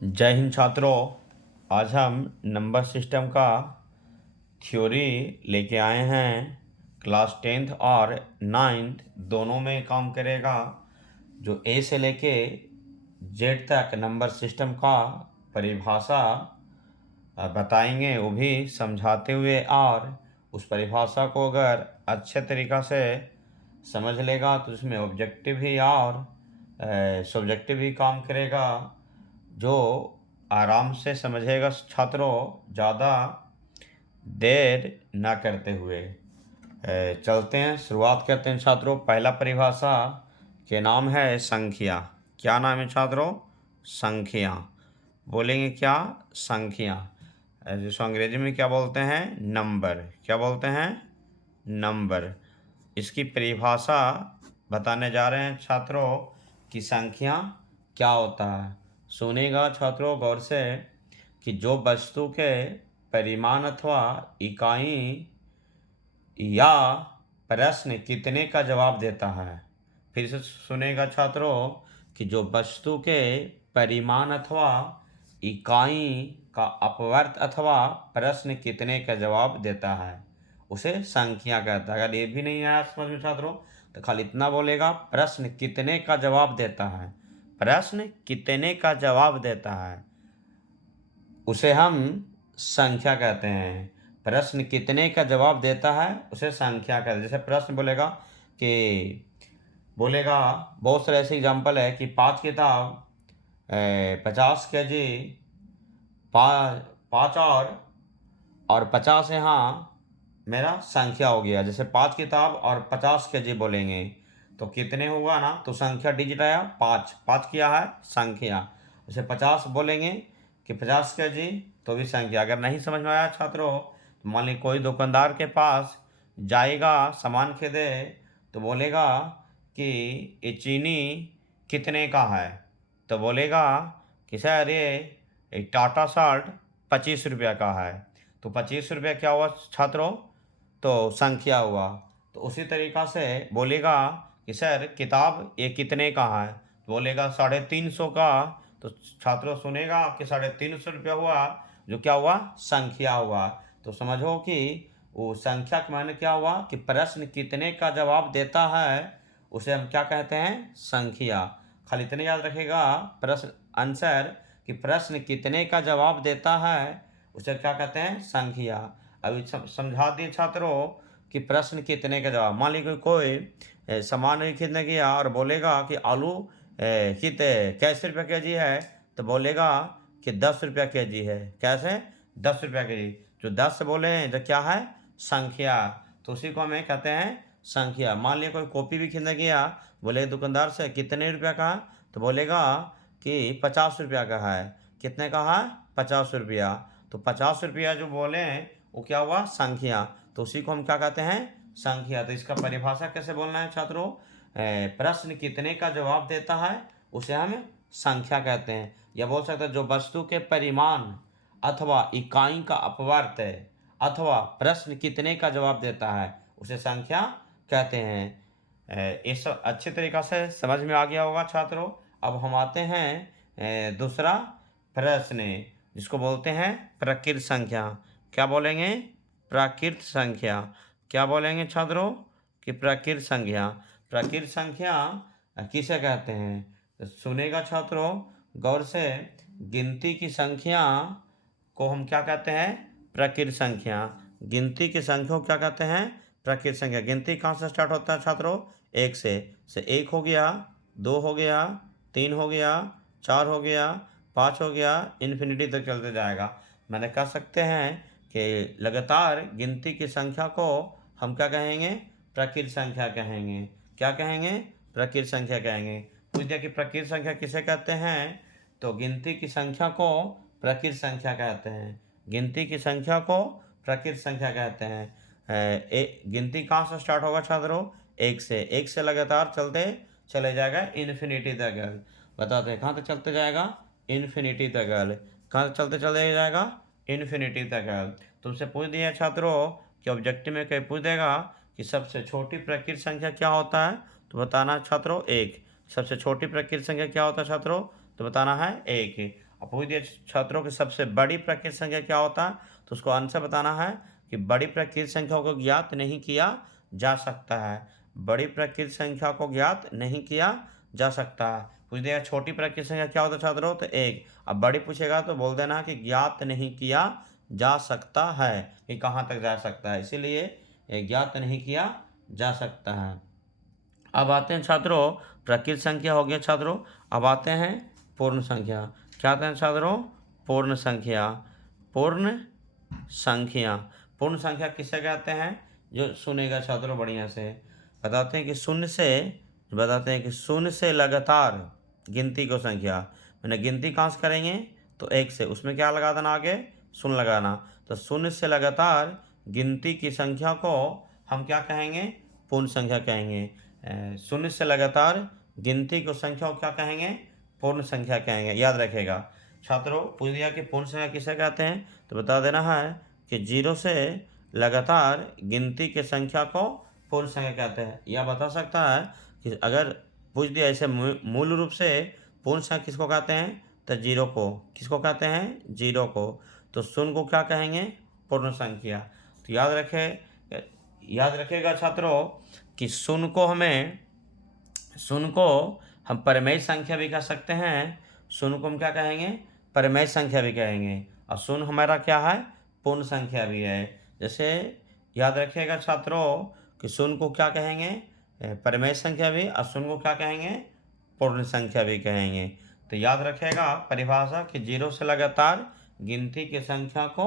जय हिंद छात्रों। आज हम नंबर सिस्टम का थ्योरी लेके आए हैं। क्लास 10th और 9th दोनों में काम करेगा। जो ए से लेके जेड तक नंबर सिस्टम का परिभाषा बताएंगे, वो भी समझाते हुए, और उस परिभाषा को अगर अच्छे तरीक़ा से समझ लेगा तो उसमें ऑब्जेक्टिव ही और सब्जेक्टिव भी काम करेगा। जो आराम से समझेगा छात्रों, ज़्यादा देर ना करते हुए चलते हैं, शुरुआत करते हैं छात्रों। पहला परिभाषा के नाम है संख्या। क्या नाम है छात्रों? संख्या। बोलेंगे क्या? संख्या। जिसको अंग्रेजी में क्या बोलते हैं? नंबर। क्या बोलते हैं? नंबर। इसकी परिभाषा बताने जा रहे हैं छात्रों कि संख्या क्या होता है। सुनेगा छात्रों गौर से कि जो वस्तु के परिमाण अथवा इकाई या प्रश्न कितने का जवाब देता है। फिर से सुनेगा छात्रों कि जो वस्तु के परिमाण अथवा इकाई का अपवर्त अथवा प्रश्न कितने का जवाब देता है, उसे संख्या कहता है। अगर ये भी नहीं आया समझ में छात्रों, तो खाली इतना बोलेगा, प्रश्न कितने का जवाब देता है। प्रश्न कितने का जवाब देता है, उसे हम संख्या कहते हैं। प्रश्न कितने का जवाब देता है, उसे संख्या कहते हैं। जैसे प्रश्न बोलेगा बहुत सारे ऐसे एग्जाम्पल है कि 5 किताब 50 kg, 5 और 50 यहाँ मेरा संख्या हो गया। जैसे 5 किताब और 50 kg बोलेंगे तो कितने होगा ना, तो संख्या डिजिट आया 5। 5 किया है संख्या। जैसे 50 बोलेंगे कि 50 kg, तो भी संख्या। अगर नहीं समझ में आया छात्रों, तो मान ली कोई दुकानदार के पास जाएगा सामान खरीदे, तो बोलेगा कि ये चीनी कितने का है, तो बोलेगा कि सर ये टाटा साल्ट 25 रुपये का है। तो 25 रुपये क्या हुआ छात्रों? तो संख्या हुआ। तो उसी तरीक़ा से बोलेगा कि सर किताब ये कितने का है, तो बोलेगा 350 का। तो छात्रों सुनेगा कि 350 रुपया हुआ, जो क्या हुआ? संख्या हुआ। तो समझो कि वो संख्या के माने क्या हुआ कि प्रश्न कितने का जवाब देता है, उसे हम क्या कहते हैं? संख्या। खाली इतने याद रखेगा प्रश्न आंसर कि प्रश्न कितने का जवाब देता है, उसे क्या कहते हैं? संख्या। अभी समझा दिए छात्रों कि प्रश्न कितने का जवाब। मान लीजिए कोई सामान खरीदने गया और बोलेगा कि आलू कैसे रुपये के जी है, तो बोलेगा कि 10 रुपये के जी है। कैसे? 10 रुपये के जी। जो 10 बोले हैं जो क्या है? संख्या। तो उसी को हमें कहते हैं संख्या। मान लिया कोई कॉपी भी खरीदने गया, बोले दुकानदार से कितने रुपये का है, तो बोलेगा कि 50 रुपया का है। कितने का है? 50 रुपया। तो 50 रुपया जो बोले वो क्या हुआ? संख्या। तो उसी को हम क्या कहते हैं? संख्या। तो इसका परिभाषा कैसे बोलना है छात्रों? प्रश्न कितने का जवाब देता है, उसे हम संख्या कहते हैं। या बोल सकते हैं जो वस्तु के परिमाण अथवा इकाई का अपवर्त है अथवा प्रश्न कितने का जवाब देता है, उसे संख्या कहते हैं। ये सब अच्छे तरीक़ा से समझ में आ गया होगा छात्रों। अब हम आते हैं दूसरा प्रश्न, जिसको बोलते हैं प्रकृत संख्या। क्या बोलेंगे? प्रकृत संख्या। क्या बोलेंगे छात्रों? कि प्रकृत संख्या। प्रकृत संख्या किसे कहते हैं? तो सुनेगा छात्रों गौर से, गिनती की संख्या को हम क्या कहते हैं? प्रकृत संख्या। गिनती की संख्या को क्या कहते हैं? प्रकृत संख्या। गिनती कहाँ से स्टार्ट होता है छात्रों? 1 से। 1 हो गया, 2 हो गया, 3 हो गया, 4 हो गया, 5 हो गया, इन्फिनिटी तक चलते जाएगा। मैंने कह सकते हैं कि लगातार गिनती की संख्या को हम क्या कहेंगे? प्रकृत संख्या कहेंगे। क्या कहेंगे? प्रकृत संख्या कहेंगे। पूछ दिया कि प्रकृत संख्या किसे कहते हैं, तो गिनती की संख्या को प्रकृत संख्या कहते हैं। गिनती की संख्या को प्रकृत संख्या कहते हैं। गिनती कहाँ से स्टार्ट होगा छात्रों? 1 से। 1 से लगातार चलते चले जाएगा इन्फिनिटी तक। बताते हैं कहाँ तक चलते जाएगा? इन्फिनिटी तक। कहाँ चलते चले जाएगा? इन्फिनिटी तक। तुमसे पूछ दिया छात्रों कि ऑब्जेक्टिव में कहीं पूछ देगा कि सबसे छोटी प्रकृत संख्या क्या होता है, तो बताना छात्रों 1। सबसे छोटी प्रकृत संख्या क्या होता है छात्रों, तो बताना है 1। अब पूछ दिया छात्रों की सबसे बड़ी प्राकृतिक संख्या क्या होता है, तो उसको आंसर बताना है कि बड़ी प्राकृतिक संख्या को ज्ञात नहीं किया जा सकता है। बड़ी प्राकृतिक संख्या को ज्ञात नहीं किया जा सकता है। पूछ दिया छोटी प्राकृतिक संख्या क्या होता है छात्रों, तो 1। अब बड़ी पूछेगा तो बोल देना कि ज्ञात नहीं किया जा सकता है, कि कहाँ तक जा सकता है, इसीलिए ज्ञात नहीं किया जा सकता है। अब आते हैं छात्रों, प्राकृतिक संख्या हो गया छात्रों। अब आते हैं पूर्ण संख्या। क्या आते हैं छात्रों, पूर्ण संख्या। पूर्ण संख्या, पूर्ण संख्या किसे कहते हैं, जो सुनेगा छात्रों बढ़िया से। बताते हैं कि शून्य से लगातार गिनती को संख्या, मैंने गिनती कहाँ से करेंगे, तो 1 से, उसमें क्या लगा देना आगे, शून्य लगाना। तो शून्य से लगातार गिनती की संख्या को हम क्या कहेंगे, पूर्ण संख्या कहेंगे। शून्य से लगातार गिनती को संख्या को क्या कहेंगे, पूर्ण संख्या कहेंगे, याद रखेगा छात्रों। पूछ दिया कि पूर्ण संख्या किसे कहते हैं, तो बता देना है कि 0 से लगातार गिनती की संख्या को पूर्ण संख्या कहते हैं। या बता सकता है कि अगर पूछ दिया ऐसे मूल रूप से पूर्ण संख्या किसको कहते हैं, तो 0 को, किसको कहते हैं, 0 को। तो शून्य को क्या कहेंगे, पूर्ण संख्या। तो याद रखेगा छात्रों कि शून्य को हम परिमेय संख्या भी कह सकते हैं। शून्य को हम क्या कहेंगे, परिमेय संख्या भी कहेंगे। और शून्य हमारा क्या है, पूर्ण संख्या भी है। जैसे याद रखिएगा छात्रों कि शून्य को क्या कहेंगे, परिमेय संख्या भी, और शून्य को क्या कहेंगे, पूर्ण संख्या भी कहेंगे। तो याद रखिएगा परिभाषा कि 0 से लगातार गिनती की संख्या को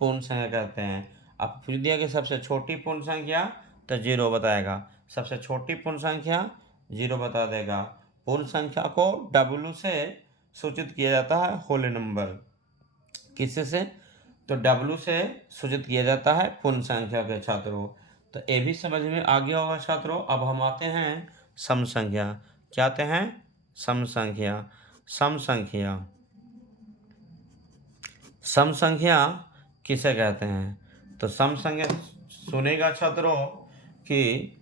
पूर्ण संख्या कहते हैं। अब पूछ दिया कि सबसे छोटी पूर्ण संख्या, तो 0 बताएगा। सबसे छोटी पूर्ण संख्या 0 बता देगा। पूर्ण संख्या को W से सूचित किया जाता है, होल नंबर। किससे से, तो W से सूचित किया जाता है पूर्ण संख्या के छात्रों। तो ये भी समझ में आ गया होगा छात्रों। अब हम आते हैं सम संख्या। क्या आते हैं, सम संख्या। सम संख्या, सम संख्या किसे कहते हैं, तो सम संख्या सुनेगा छात्रों कि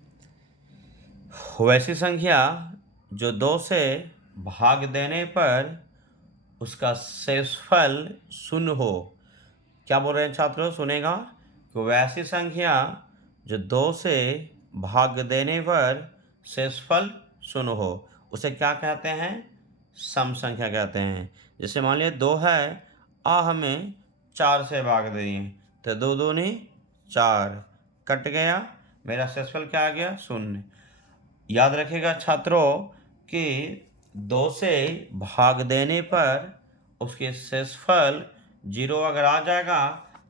वैसी संख्या जो 2 से भाग देने पर उसका शेषफल 0 हो। क्या बोल रहे हैं छात्रों, सुनेगा कि वैसी संख्या जो 2 से भाग देने पर शेषफल 0 हो, उसे क्या कहते हैं, सम संख्या कहते हैं। जैसे मान लिया 2 है, हमें 4 से भाग दिए, तो 2 दूनी 4, कट गया, मेरा शेषफल क्या आ गया, 0। याद रखिएगा छात्रों कि 2 से भाग देने पर उसके शेषफल 0 अगर आ जाएगा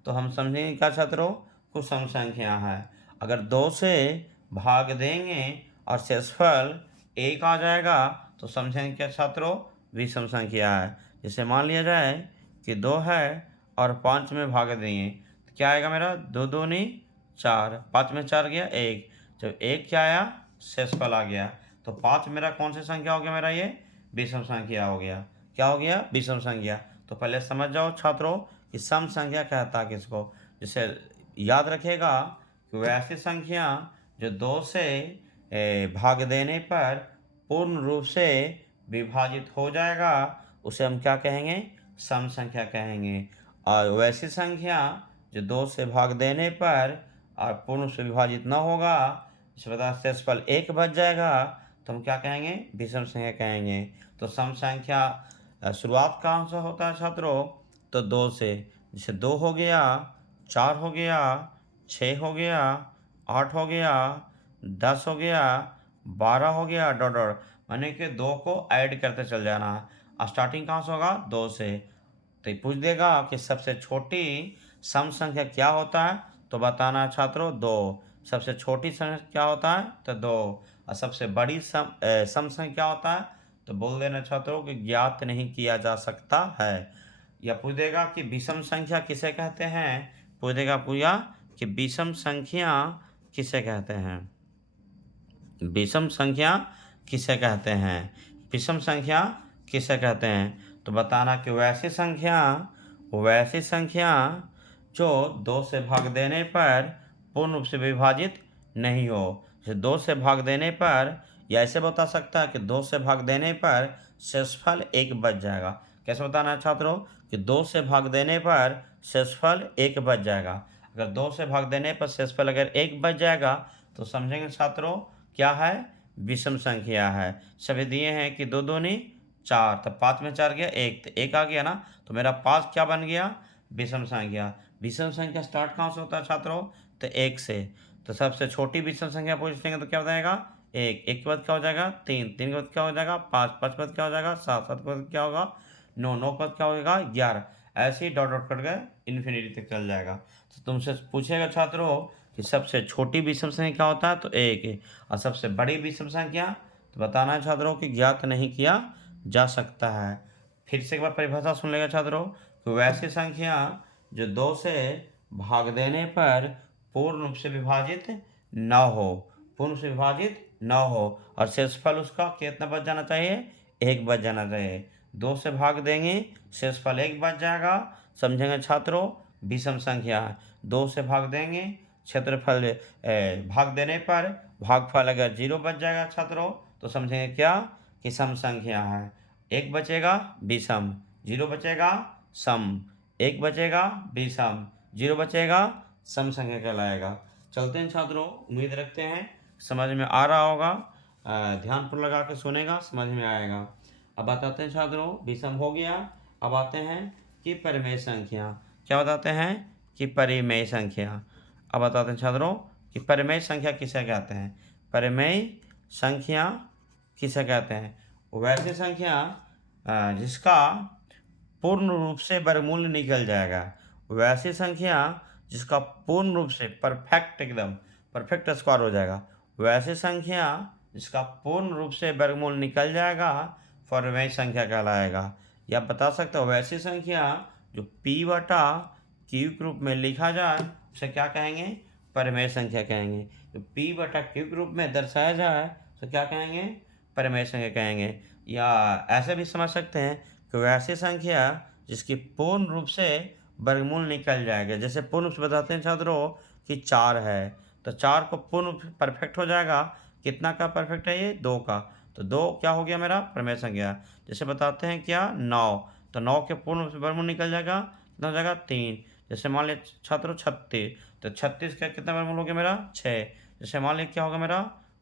तो हम समझेंगे क्या छात्रों, कुछ सम संख्या है। अगर 2 से भाग देंगे और शेषफल 1 आ जाएगा तो समझेंगे क्या छात्रों, विषम संख्या है। जैसे मान लिया जाए कि 2 है और 5 में भाग देंगे, तो क्या आएगा मेरा, 2 दूनी 4, 5 में 4 गया 1, जब 1 क्या आया, शेषफल आ गया। तो 5 मेरा कौन सी संख्या हो गया, मेरा ये विषम संख्या हो गया। क्या हो गया, विषम संख्या। तो पहले समझ जाओ छात्रों कि सम संख्या कहता है किसको। जैसे याद रखेगा कि वैसी संख्या जो 2 से भाग देने पर पूर्ण रूप से विभाजित हो जाएगा उसे हम क्या कहेंगे, सम संख्या कहेंगे। और वैसी संख्या जो 2 से भाग देने पर और पूर्ण रूप से विभाजित न होगा, इस प्रकार शेषफल 1 बच जाएगा, तो हम क्या कहेंगे, विषम संख्या कहेंगे। तो सम संख्या शुरुआत कहाँ से होता है छात्रों, तो 2 से। जैसे 2 हो गया, 4 हो गया, 6 हो गया, 8 हो गया, 10 हो गया, 12 हो गया, डॉट डॉट, माने कि 2 को ऐड करते चल जाना है। स्टार्टिंग कहाँ से होगा, 2 से। तो ये पूछ देगा कि सबसे छोटी सम संख्या क्या होता है, तो बताना है छात्रों 2। सबसे छोटी संख्या क्या होता है, तो 2। और सबसे बड़ी सम संख्या क्या होता है, तो बोल देना छात्रों कि ज्ञात नहीं किया जा सकता है। या पूछ देगा कि विषम संख्या किसे कहते हैं, पूछ देगा पूछा कि विषम संख्या किसे कहते हैं, विषम संख्या किसे कहते हैं, विषम संख्या किसे कहते हैं। तो बताना कि वैसी संख्या जो 2 से भाग देने पर पूर्ण रूप से विभाजित नहीं हो। जैसे 2 से भाग देने पर, या ऐसे बता सकता है कि 2 से भाग देने पर शेषफल 1 बच जाएगा। कैसे बताना है छात्रों कि 2 से भाग देने पर शेषफल 1 बच जाएगा। अगर 2 से भाग देने पर शेषफल अगर 1 बच जाएगा तो समझेंगे छात्रों क्या है, विषम संख्या है। सभी दिए हैं कि 2 दूनी 4, तो 5 में 4 गया 1, तो 1 आ गया ना, तो मेरा 5 क्या बन गया, विषम संख्या। विषम संख्या स्टार्ट कहाँ से होता है छात्रों, तो 1 से। तो सबसे छोटी विषम संख्या पूछ लेंगे तो क्या बताएगा, 1, 1 के बाद क्या हो जाएगा 3, 3 के बाद क्या हो जाएगा 5, 5 के बाद क्या हो जाएगा 7, 7 के बाद क्या होगा 9, 9 के बाद क्या होगा 11। ऐसे ही डॉट डॉट करके इन्फिनिटी तक चल जाएगा। तो तुमसे पूछेगा छात्रों कि सबसे छोटी विषम संख्या क्या होता है, तो 1 है। और सबसे बड़ी विषम संख्या तो बताना है छात्रों कि ज्ञात नहीं किया जा सकता है। फिर से एक बार परिभाषा सुन लेगा छात्रों कि वैसी संख्या जो 2 से भाग देने पर पूर्ण रूप से विभाजित न हो, पूर्ण रूप से विभाजित न हो, और शेषफल उसका कितना बच जाना चाहिए, 1 बच जाना चाहिए। 2 से भाग देंगे शेषफल 1 बच जाएगा, समझेंगे छात्रों विषम संख्या। 2 से भाग देंगे क्षेत्रफल भाग देने पर भागफल अगर 0 बच जाएगा छात्रों तो समझेंगे क्या कि सम संख्या है। 1 बचेगा विषम, 0 बचेगा सम, 1 बचेगा विषम, 0 बचेगा सम संख्या कहलाएगा। चलते हैं छात्रों, उम्मीद रखते हैं समझ में आ रहा होगा, ध्यानपूर्वक लगा के सुनेगा समझ में आएगा। अब बताते हैं छात्रों विषम हो गया। अब आते हैं कि परिमेय संख्या। क्या बताते हैं कि परिमेय संख्या। अब बताते हैं छात्रों कि परिमेय संख्या किसे कहते हैं। परिमेय संख्या किसे कहते हैं, वैसी संख्या जिसका पूर्ण रूप से वर्गमूल निकल जाएगा। वैसी संख्या जिसका पूर्ण रूप से परफेक्ट, एकदम परफेक्ट स्क्वायर हो जाएगा। वैसी संख्या जिसका पूर्ण रूप से वर्गमूल निकल जाएगा परिमेय संख्या कहलाएगा। या आप बता सकते हो वैसी संख्या जो p बटा q के रूप में लिखा जाए उसे क्या कहेंगे, परिमेय संख्या कहेंगे। जो p बटा q के रूप में दर्शाया जाए तो क्या कहेंगे, परिमेय संख्या कहेंगे। या ऐसे भी समझ सकते हैं कि वैसी संख्या जिसकी पूर्ण रूप से वर्गमूल निकल जाएगा। जैसे पूर्ण रूप से बताते हैं छात्रों कि 4 है, तो 4 को पूर्ण परफेक्ट हो जाएगा, कितना का परफेक्ट है ये, 2 का, तो 2 क्या हो गया मेरा परिमेय संख्या। जैसे बताते हैं क्या 9, तो 9 के पूर्ण रूप से वर्गमूल निकल जाएगा, कितना हो जाएगा 3। जैसे मान लिया छात्रों 36, तो 36 का कितना वर्गमूल हो गया मेरा 6। जैसे मान लिया क्या होगा मेरा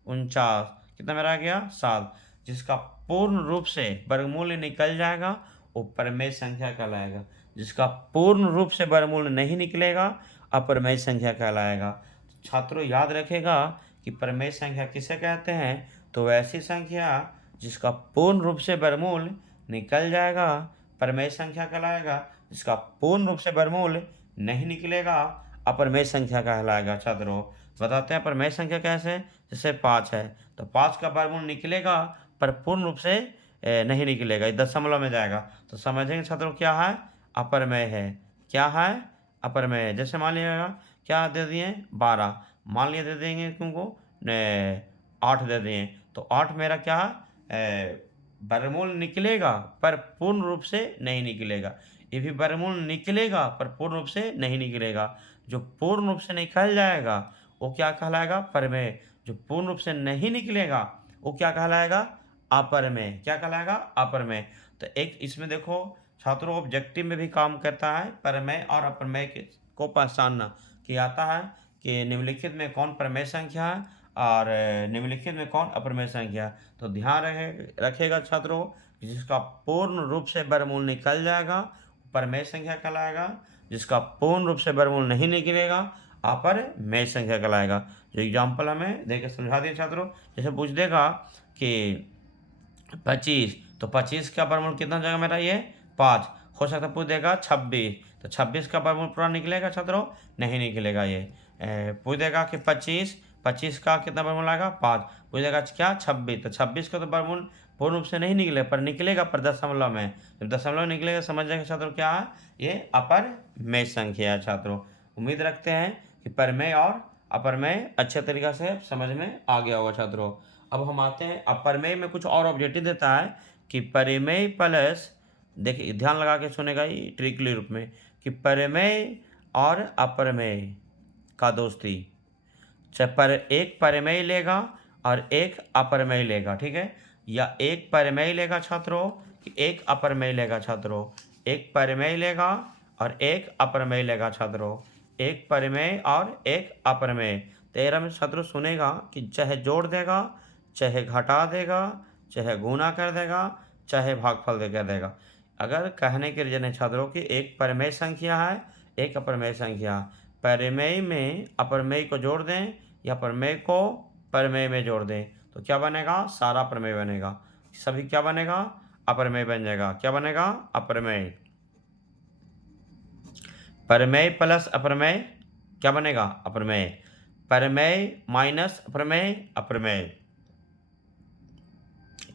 49, कितना मेरा आ गया 7। जिसका पूर्ण रूप से वर्गमूल निकल जाएगा वो परिमेय संख्या कहलाएगा। जिसका पूर्ण रूप से वर्गमूल नहीं निकलेगा अपरिमेय संख्या कहलाएगा। छात्रों याद रखेगा कि परिमेय संख्या किसे कहते हैं, तो वैसी संख्या जिसका पूर्ण रूप से वर्गमूल निकल जाएगा परिमेय संख्या कहलाएगा। जिसका पूर्ण रूप से वर्गमूल नहीं निकलेगा अपरिमेय संख्या कहलाएगा। छात्रों बताते हैं परिमेय संख्या कैसे, जैसे 5 है तो 5 का वर्गमूल निकलेगा पर पूर्ण रूप से नहीं निकलेगा, ये दशमलव में जाएगा, तो समझेंगे छात्रों क्या है, अपरिमेय है। क्या है, अपरिमेय है। जैसे मान लीजिएगा क्या दे दिए 12, मान लिया दे देंगे तुमको 8 दे दिए, तो 8 मेरा क्या है, वर्गमूल निकलेगा पर पूर्ण रूप से नहीं निकलेगा। ये भी वर्गमूल निकलेगा पर पूर्ण रूप से नहीं निकलेगा। जो पूर्ण रूप से निकल जाएगा वो क्या कहलाएगा, परिमेय। जो पूर्ण रूप से नहीं निकलेगा वो क्या कहलाएगा, अपरिमेय। क्या कहलाएगा, अपरिमेय। तो एक इसमें देखो छात्रों ऑब्जेक्टिव में भी काम करता है परिमेय और अपरिमेय को पहचानना, कि आता है कि निम्नलिखित में कौन परिमेय संख्या है और निम्नलिखित में कौन अपरिमेय संख्या। तो ध्यान रखेगा छात्रों कि जिसका पूर्ण रूप से वर्गमूल निकल जाएगा परिमेय संख्या कहलाएगा। जिसका पूर्ण रूप से वर्गमूल नहीं निकलेगा अपरिमेय संख्या कहलाएगा। जो एग्जाम्पल हमें देकर समझा दिए छात्रों, जैसे पूछ देगा कि 25, तो 25 का वर्गमूल कितना हो जाएगा मेरा ये 5। हो सकता है पूछ देगा 26, तो 26 का वर्गमूल पूरा निकलेगा छात्रों, नहीं निकलेगा। ये पूछ देगा कि 25 का कितना वर्गमूल आएगा 5, पूछ देगा क्या 26, तो 26 का तो वर्गमूल पूर्ण रूप से नहीं निकलेगा पर निकलेगा पर दशमलव में। जब दशमलव निकलेगा समझ जाएगा छात्रों क्या है, ये अपरिमेय संख्या है। छात्रों उम्मीद रखते हैं कि परिमेय और अपरिमेय अच्छे तरीक़े से समझ में आ गया होगा। छात्रों अब हम आते हैं अपरिमेय में कुछ और ऑब्जेक्टिव देता है कि परिमेय प्लस, देखिए ध्यान लगा के सुनेगा ये ट्रिकली रूप में, कि परिमेय और अपरिमेय का दोस्ती, चाहे एक परिमेय लेगा और एक अपरिमेय लेगा, ठीक है, या एक परिमेय लेगा छात्रों कि एक अपरमेय लेगा छात्रों, एक परिमेय लेगा और एक अपरमेय लेगा छात्रों, एक परिमेय और एक अपरमेय। 13 में छात्रों सुनेगा कि चाहे जोड़ देगा, चाहे घटा देगा, चाहे गुना कर देगा, चाहे भागफल दे कर देगा। अगर कहने के रीजन है छात्रों कि एक परिमेय संख्या है, एक अपरमेय संख्या, परिमेय में अपरमेय को जोड़ दें या परिमेय को परिमेय में जोड़ दें तो क्या बनेगा, सारा प्रमेय बनेगा। सभी क्या बनेगा, अपरमेय बन जाएगा। क्या बनेगा, अपरमेय। परिमेय प्लस अपरमेय क्या बनेगा, अपरमेय। परिमेय माइनस अपरमेय, अपरमेय।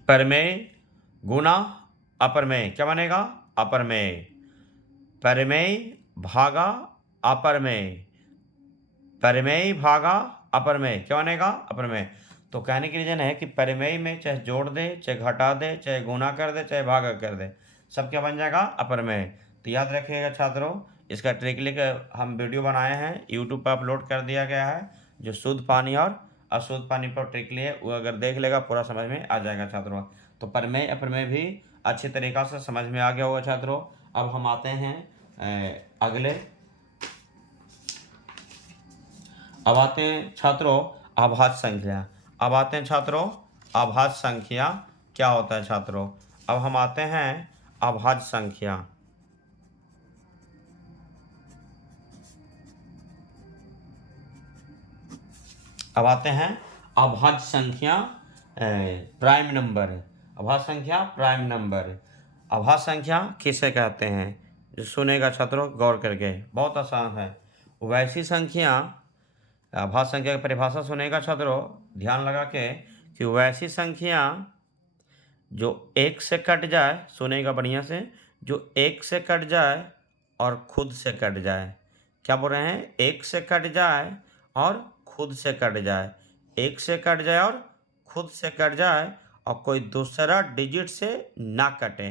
परिमेय गुना अपरमेय क्या बनेगा, अपरमेय। परिमेय भागा अपरमेय, परिमेय भागा अपरमेय क्या बनेगा, अपरमेय। तो कहने की रीजन है कि परिमेय में चाहे जोड़ दे, चाहे घटा दे, चाहे गुना कर दे, चाहे भागा कर दे, सब क्या बन जाएगा, अपरमेय। तो याद रखिएगा छात्रों, इसका ट्रिक लेकर हम वीडियो बनाए हैं, यूट्यूब पर अपलोड कर दिया गया है। जो शुद्ध पानी और अशुद्ध पानी पर ट्रिक लिए वो अगर देख लेगा पूरा समझ में आ जाएगा छात्रों। तो परिमेय अपरमेय भी अच्छी तरीक़ा से समझ में आ गया होगा छात्रों। अब हम आते हैं अगले, अब आते हैं छात्रों अभाज्य संख्या। अब आते हैं छात्रों अभाज्य संख्या क्या होता है छात्रों। अब हम आते हैं अभाज्य संख्या। अब आते हैं अभाज्य संख्या प्राइम नंबर। अभाज्य संख्या प्राइम नंबर। अभाज्य संख्या किसे कहते हैं, जो सुनेगा छात्रों गौर करके, बहुत आसान है। वैसी संख्या, अभाज्य संख्या की परिभाषा सुनेगा छात्रों ध्यान लगा के, कि वैसी संख्या जो एक से कट जाए, सुनेगा बढ़िया से, जो एक से कट जाए और खुद से कट जाए। क्या बोल रहे हैं, एक से कट जाए और खुद से कट जाए, एक से कट जाए और खुद से कट जाए और कोई दूसरा डिजिट से ना कटे,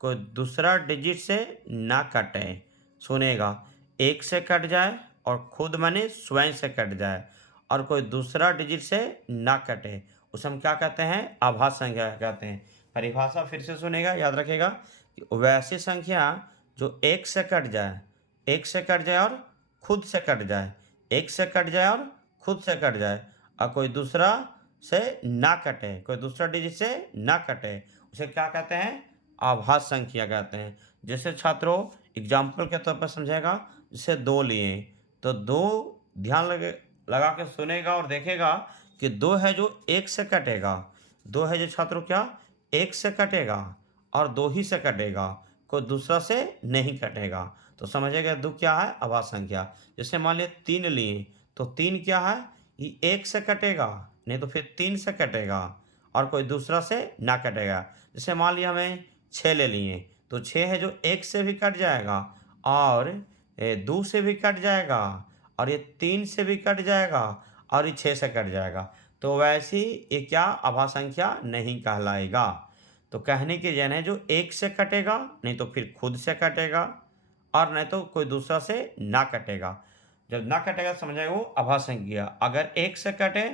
कोई दूसरा डिजिट से ना कटे। सुनेगा, एक से कट जाए और खुद माने स्वयं से कट जाए और कोई दूसरा डिजिट से ना कटे, उसे हम क्या कहते हैं, अभाज्य संख्या कहते हैं। परिभाषा फिर से सुनेगा, याद रखेगा कि वैसी संख्या जो एक से कट जाए, एक से कट जाए और खुद से कट जाए, एक से कट जाए और खुद से कट जाए और कोई दूसरा से ना कटे, कोई दूसरा डिजिट से ना कटे, उसे क्या कहते हैं, अभाज्य संख्या कहते हैं। जैसे छात्रों एग्जाम्पल के तौर पर समझेगा, जैसे 2 लिए तो 2 ध्यान लगा के सुनेगा और देखेगा कि 2 है जो एक से कटेगा, 2 है जो छात्रों क्या एक से कटेगा और 2 ही से कटेगा, कोई दूसरा से नहीं कटेगा। तो समझिएगा 2 क्या है, अभाज्य संख्या। जैसे मान लिया 3 लिए तो 3 क्या है, ये एक से कटेगा, नहीं तो फिर 3 से कटेगा और कोई दूसरा से ना कटेगा। जैसे मान लिया हमें 6 ले लिए तो 6 है जो एक से भी कट जाएगा और 2 से भी कट जाएगा और ये 3 से भी कट जाएगा और ये 6 से कट जाएगा। तो वैसी ये क्या अभाज्य संख्या नहीं कहलाएगा। तो कहने की जन है जो एक से कटेगा, नहीं तो फिर खुद से कटेगा और नहीं तो कोई दूसरा से ना कटेगा। जब ना कटेगा समझाएगा वो अभाज्य संख्या। अगर एक से कटे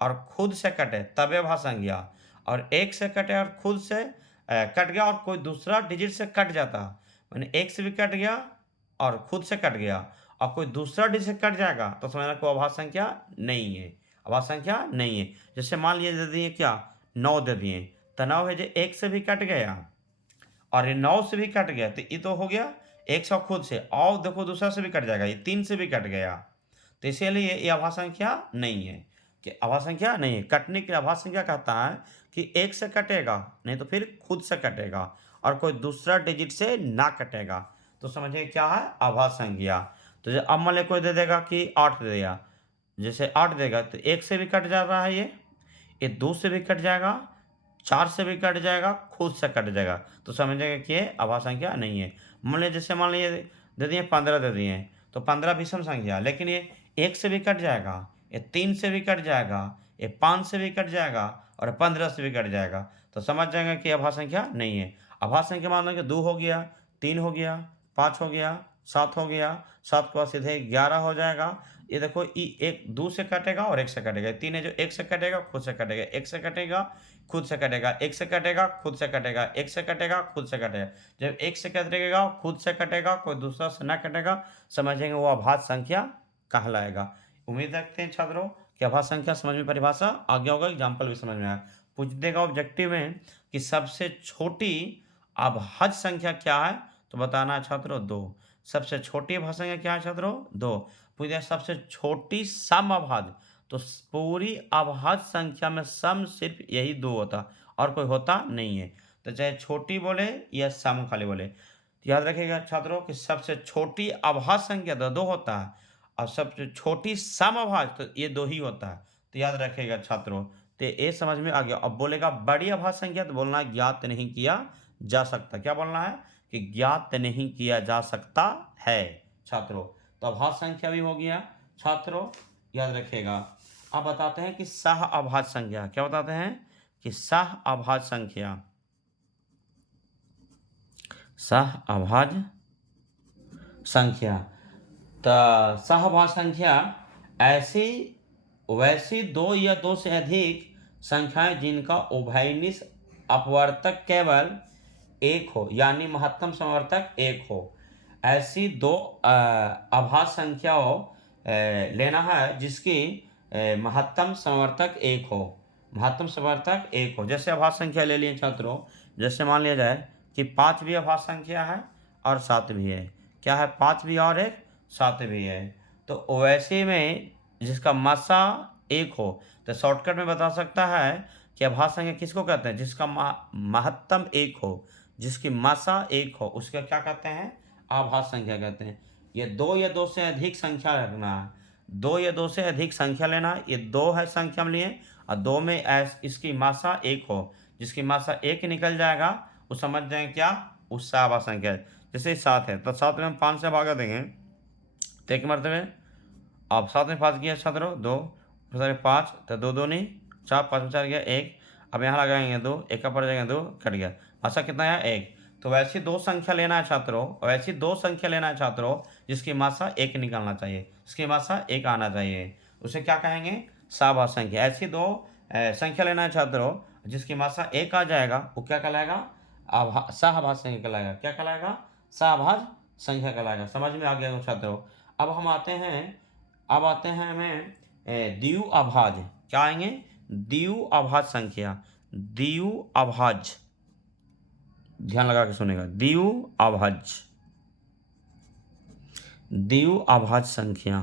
और खुद से कटे तब अभाज्य संख्या, और एक से कटे और खुद से कट गया और कोई दूसरा डिजिट से कट जाता, मैंने एक से भी कट गया और खुद से कट गया और कोई दूसरा डिजिट से कट जाएगा तो समझना कोई अभाज्य संख्या नहीं है, अभाज्य संख्या नहीं है। जैसे मान लीजिए दे दिए क्या 9 दे दिए, तो 9 है जो एक से भी कट गया और ये 9 से भी कट गया, तो ये तो हो गया 100 खुद से, और देखो दूसरा से भी कट जाएगा, ये 3 से भी कट गया, तो इसीलिए ये अभाज्य संख्या नहीं है। कि अभाज्य संख्या नहीं है, कटने के लिए अभाज्य संख्या कहता है कि एक से कटेगा, नहीं तो फिर खुद से कटेगा और कोई दूसरा डिजिट से ना कटेगा, तो समझिए क्या है, अभाज्य संख्या। तो जब अब मान लिया कोई दे देगा कि 8 दे दिया, जैसे 8 देगा तो एक से भी कट जा रहा है, ये 2 से भी कट जाएगा, 4 से भी कट जाएगा, खुद से कट जाएगा, तो समझिएगा कि ये अभाज्य संख्या नहीं है। मान लीजिए जैसे मान लीजिए दे दिए 15 दे दिए, तो 15 विषम संख्या, लेकिन ये 1 से भी कट जाएगा, ये 3 से भी कट जाएगा, ये 5 से भी कट जाएगा और 15 से भी कट जाएगा, तो समझ जाएगा कि अभाज्य संख्या नहीं है। अभाज्य संख्या मान लो कि 2 हो गया, 3 हो गया, 5 हो गया, 7 हो गया, 7 के बाद सीधे 11 हो जाएगा। ये देखो ये 1 2 से कटेगा और 1 से कटेगा, 3 है जो 1 से कटेगा खुद से कटेगा, 1 से कटेगा खुद से कटेगा, एक से कटेगा, खुद से कटेगा, एक से कटेगा, खुद से कटेगा। जब एक से कटेगा, खुद से कटेगा, कोई दूसरा से न कटेगा, समझेंगे वो अभाज्य संख्या कहलाएगा। उम्मीद रखते हैं छात्रों कि अभाज्य संख्या समझ में परिभाषा आ गया होगा, एग्जाम्पल भी समझ में आया। पूछ देगा ऑब्जेक्टिव में कि सबसे छोटी अभाज्य संख्या क्या है, तो बताना है छात्रों 2। सबसे छोटी अभाज्य संख्या क्या है छात्रों? 2। पूछ दिया सबसे छोटी सम अभाज्य, तो पूरी अभाज्य संख्या में सम सिर्फ यही 2 होता, और कोई होता नहीं है। तो चाहे छोटी बोले या सम खाली बोले, तो याद रखिएगा छात्रों कि सबसे छोटी अभाज्य संख्या तो 2 होता है, और सबसे छोटी सम अभाज्य तो ये 2 ही होता है। तो याद रखिएगा छात्रों, तो ये समझ में आ गया। अब बोलेगा बड़ी अभाज्य संख्या, तो बोलना है ज्ञात नहीं किया जा सकता। क्या बोलना है? कि ज्ञात नहीं किया जा सकता है छात्रों। तो अभाज्य संख्या भी हो गया छात्रों, याद रखिएगा। अब बताते हैं कि सह अभाज्य संख्या। क्या बताते हैं? कि सह अभाज्य संख्या, सह अभाज्य संख्या। तो सह अभाज्य संख्या ऐसी वैसी 2 या 2 से अधिक संख्याएं जिनका उभयनिष्ठ अपवर्तक केवल 1 हो, यानी महत्तम समवर्तक 1 हो। ऐसी 2 अभाज्य संख्याओं लेना है जिसकी महत्तम समवर्तक 1 हो। महत्तम समवर्तक 1 हो। जैसे अभाज्य संख्या ले लिए छात्रों, जैसे मान लिया जाए कि 5 भी अभाज्य संख्या है और 7 भी है। क्या है? 5 भी और एक 7 भी है। तो वैसे में जिसका मासा 1 हो, तो शॉर्टकट में बता सकता है कि अभाज्य संख्या किसको कहते हैं? जिसका महत्तम 1 हो, जिसकी मासा 1 हो, उसका क्या कहते हैं? अभाज्य संख्या कहते हैं। ये 2 या 2 से अधिक संख्या रखना है, 2 या 2 से अधिक संख्या लेना है। ये 2 है संख्या में लिए, और 2 में इसकी मासा 1 हो, जिसकी मासा 1 निकल जाएगा, वो समझ जाएंगे क्या? उससे अभाज्य संख्या है। जैसे 7 है, तो 7 में हम 5 से भागा देंगे, तो एक मरतबे अब 7 में 5 गया छात्रों 2, 5, तो 2 2 नहीं 4, 5 में 4 गया 1। अब यहाँ लगाएंगे 2, 1 का पड़ जाएगा 2, कट गया। मासा कितना है? 1। तो वैसी 2 संख्या लेना है छात्रों, वैसी 2 संख्या लेना है छात्रों जिसकी मासा 1 निकलना चाहिए, जिसकी मासा 1 आना चाहिए, उसे क्या कहेंगे? सहअभाज्य संख्या। ऐसी 2 संख्या लेना है छात्रों जिसकी मासा 1 आ जाएगा, वो क्या कहलाएगा? सहअभाज्य संख्या कहलाएगा। क्या कहलाएगा? सहअभाज्य संख्या कहलाएगा। समझ में आ गया छात्रों। अब हम आते हैं, अब आते हैं हमें द्वितीय अभाज्य। क्या आएंगे? द्वितीय अभाज्य संख्या। द्वितीय अभाज्य, ध्यान लगा के सुनेगा। द्वितीय अभाज्य, द्वितीय अभाज्य संख्या।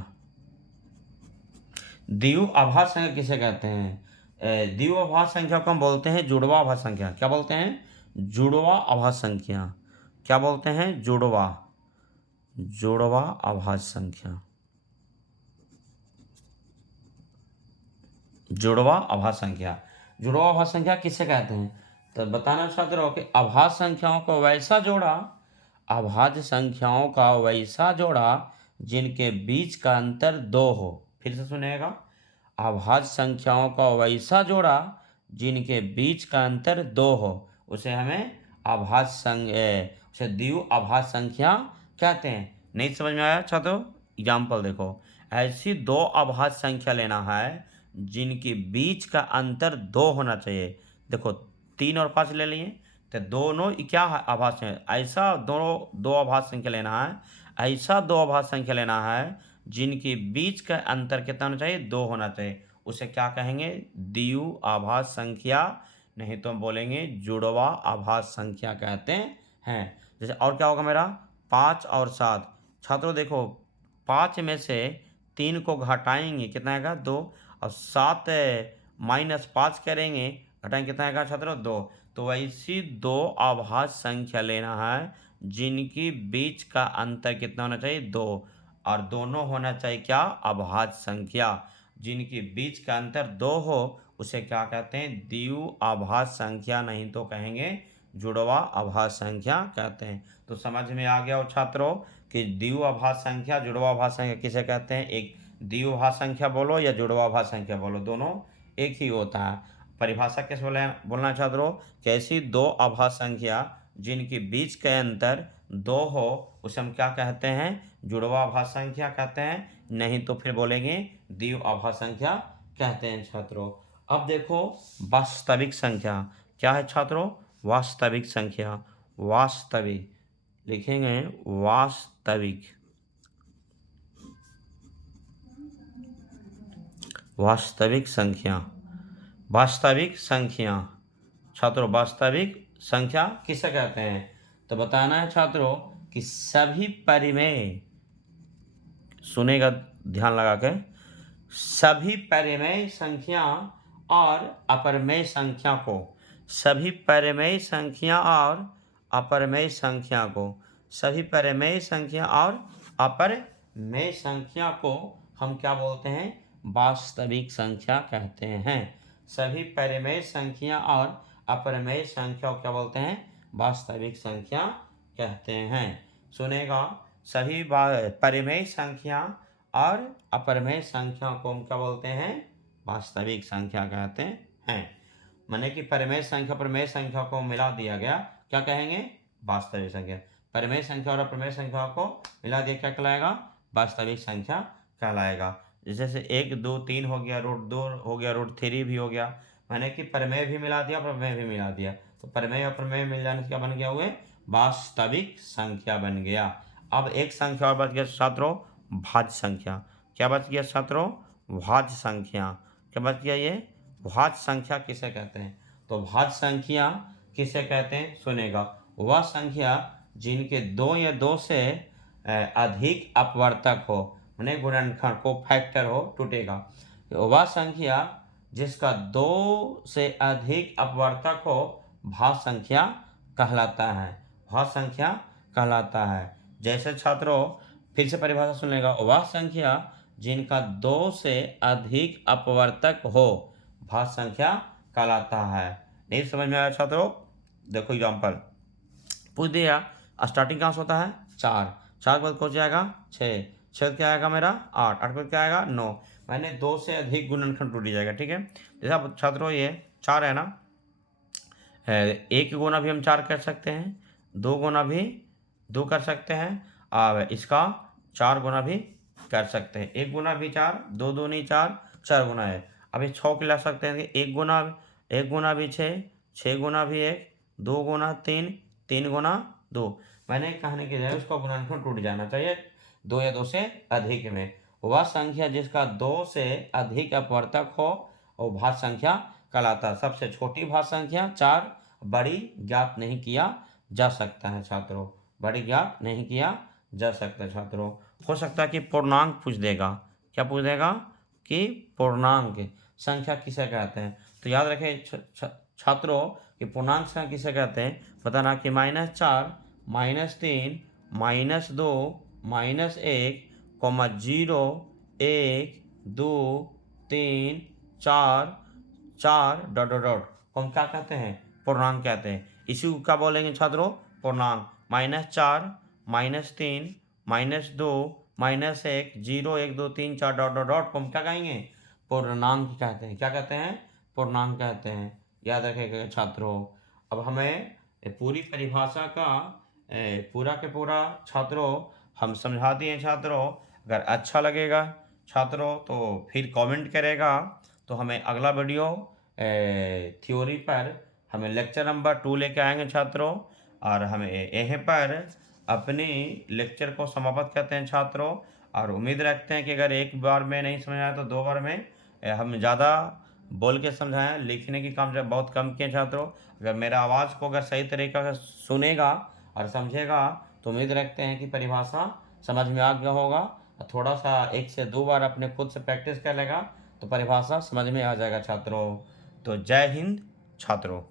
द्वितीय अभाज्य संख्या किसे कहते हैं? द्वितीय अभाज्य संख्या को हम बोलते हैं जुड़वा अभाज्य संख्या। क्या बोलते हैं? जुड़वा अभाज्य संख्या। क्या बोलते हैं? जुड़वा, जुड़वा अभाज्य संख्या। जुड़वा अभाज्य संख्या। जुड़वा अभाज्य संख्या किसे कहते हैं? तो बताना चाहते रहो कि अभाज्य संख्याओं को वैसा जोड़ा, अभाज्य संख्याओं का वैसा जोड़ा जिनके बीच का अंतर 2 हो। फिर से सुनिएगा, अभाज्य संख्याओं का वैसा जोड़ा जिनके बीच का अंतर 2 हो, उसे हमें उसे द्वितीय अभाज्य संख्या कहते हैं। नहीं समझ में आया छात्रों? एग्जाम्पल देखो, ऐसी 2 अभाज्य संख्या लेना है जिनके बीच का अंतर 2 होना चाहिए। देखो 3 और 5 ले लिए, तो दोनों क्या है? अभाज्य है। ऐसा दो अभाज्य संख्या लेना है, ऐसा 2 अभाज्य संख्या लेना है जिनके बीच का अंतर कितना होना चाहिए? 2 होना चाहिए, उसे क्या कहेंगे? द्वितीय अभाज्य संख्या, नहीं तो हम बोलेंगे जुड़वा अभाज्य संख्या कहते हैं। जैसे और क्या होगा मेरा? 5 और 7। छात्रों देखो, 5 में से 3 को घटाएंगे, कितना आएगा? 2, और 7 -5 करेंगे, घटाएंगे, कितना आएगा छात्रों? 2। तो ऐसी 2 अभाज्य संख्या लेना है जिनके बीच का अंतर कितना होना चाहिए? 2, और दोनों होना चाहिए क्या? अभाज्य संख्या। जिनके बीच का अंतर 2 हो, उसे क्या कहते हैं? द्वितीय अभाज्य संख्या, नहीं तो कहेंगे जुड़वा अभाज्य संख्या कहते हैं। तो समझ में आ गया हो छात्रों कि द्वितीय अभाज्य संख्या, जुड़वा अभाज्य संख्या किसे कहते हैं? एक द्वितीय अभाज्य संख्या बोलो या जुड़वा अभाज्य संख्या बोलो, दोनों एक ही होता है। परिभाषा कैसे बोलना छात्रों? कैसी 2 अभाज्य संख्या जिनके बीच का अंतर 2 हो, उसे हम क्या कहते हैं? जुड़वा अभाज्य संख्या कहते हैं, नहीं तो फिर बोलेंगे द्वितीय अभाज्य संख्या कहते हैं छात्रों। अब देखो वास्तविक संख्या क्या है छात्रों, वास्तविक संख्या, वास्तविक लिखेंगे वास्तविक, वास्तविक संख्या, वास्तविक संख्या छात्रों, वास्तविक संख्या किसे कहते हैं, तो बताना है छात्रों कि सभी परिमेय, सुनेगा ध्यान लगा के, सभी परिमेय संख्या और अपरिमेय संख्या को, सभी परिमेय संख्या और अपरिमेय संख्या को, सभी परिमेय संख्या और अपरिमेय संख्या को हम क्या बोलते हैं, वास्तविक संख्या कहते हैं। सभी परिमेय संख्या और अपरिमेय संख्या को क्या बोलते हैं, वास्तविक संख्या कहते हैं। सुनेगा, सभी परिमेय संख्या और अपरिमेय संख्या को हम क्या बोलते हैं, वास्तविक संख्या कहते हैं। माने कि परिमेय संख्या अपरिमेय संख्या को मिला दिया गया, क्या कहेंगे, वास्तविक संख्या। परिमेय संख्या और अपरिमेय संख्या को मिला दिया क्या कहलाएगा, वास्तविक संख्या कहलाएगा। जैसे 1 2 3 हो गया, √2 हो गया, √3 भी हो गया, माने कि परिमेय भी मिला दिया, अपरिमेय भी मिला दिया, तो परिमेय और अपरिमेय मिल जाने से क्या बन गया, हुए वास्तविक संख्या बन गया। अब एक संख्या और बच गया छात्रों, भाज्य संख्या। क्या बच गया छात्रों, भाज्य संख्या। क्या बच गया, ये भाज्य संख्या किसे कहते हैं, तो भाज्य संख्या किसे कहते हैं, सुनेगा, वह संख्या जिनके 2 या 2 से अधिक अपवर्तक हो, माने गुणनखंड को फैक्टर हो, टूटेगा, वह संख्या जिसका 2 से अधिक अपवर्तक हो भाज्य संख्या कहलाता है, भाज्य संख्या कहलाता है। जैसे छात्रों फिर से परिभाषा सुन लेगा, वह संख्या जिनका 2 से अधिक अपवर्तक हो भाज्य संख्या कहलाता है। नहीं समझ में आया छात्रों, देखो एग्जाम्पल पूछ दिया, स्टार्टिंग कहाँ से होता है, 4 4 के बाद कौन जाएगा, 6 6 क्या आएगा मेरा, 8 8 क्या आएगा, 9, मैंने 2 से अधिक गुणनखंड टूट जाएगा। ठीक है, जैसा छात्रों ये 4 है ना, 1 गुना भी हम 4 कर सकते हैं, 2 गुना भी 2 कर सकते हैं, और इसका 4 गुना भी कर सकते हैं। 1 गुना भी 4, 2 दूनी 4, 4 गुना है। अभी 6 के ला सकते हैं कि 1 गुना भी 6, 6 गुना भी 1, 2 गुना 3, 3 गुना 2, मैंने कहने की जगह उसका गुणनखंड टूट जाना चाहिए 2 या 2 से अधिक में। वह संख्या जिसका 2 से अधिक अपवर्तक हो और भाज्य संख्या कहलाता है। सबसे छोटी भाज्य संख्या 4, बड़ी ज्ञात नहीं किया जा सकता है छात्रों, बड़ी ज्ञात नहीं किया जा सकता है छात्रों। हो सकता है कि पूर्णांक पूछ देगा, क्या पूछ देगा कि पूर्णांक संख्या किसे कहते हैं, तो याद रखें छात्रों कि पूर्णांक संख्या किसे कहते हैं, बताना कि -4 -3 -2 -1 0 1 2 3 4 4 ... को हम क्या कहते हैं, पूर्णांक कहते हैं। इसी को क्या बोलेंगे छात्रों, पूर्णांक। -4 -3 -2 -1 0 1 2 3 4 ... को हम क्या कहेंगे, पूर्णांक कहते हैं। क्या कहते हैं, पूर्णांक कहते हैं, याद रखेगा छात्रों। अब हमें पूरी परिभाषा का पूरा के पूरा छात्रों हम समझा दिए छात्रों। अगर अच्छा लगेगा छात्रों तो फिर कमेंट करेगा, तो हमें अगला वीडियो थ्योरी पर हमें लेक्चर नंबर 2 लेके आएंगे छात्रों, और हमें यहीं पर अपनी लेक्चर को समाप्त करते हैं छात्रों। और उम्मीद रखते हैं कि अगर एक बार में नहीं समझ आया तो 2 बार में हम ज़्यादा बोल के समझाएं, लिखने की काम बहुत कम किए छात्रों। अगर मेरा आवाज़ को अगर सही तरीक़ा से सुनेगा और समझेगा तो उम्मीद रखते हैं कि परिभाषा समझ में आ गया होगा। थोड़ा सा 1 से 2 बार अपने खुद से प्रैक्टिस कर लेगा तो परिभाषा समझ में आ जाएगा छात्रों। तो जय हिंद छात्रों।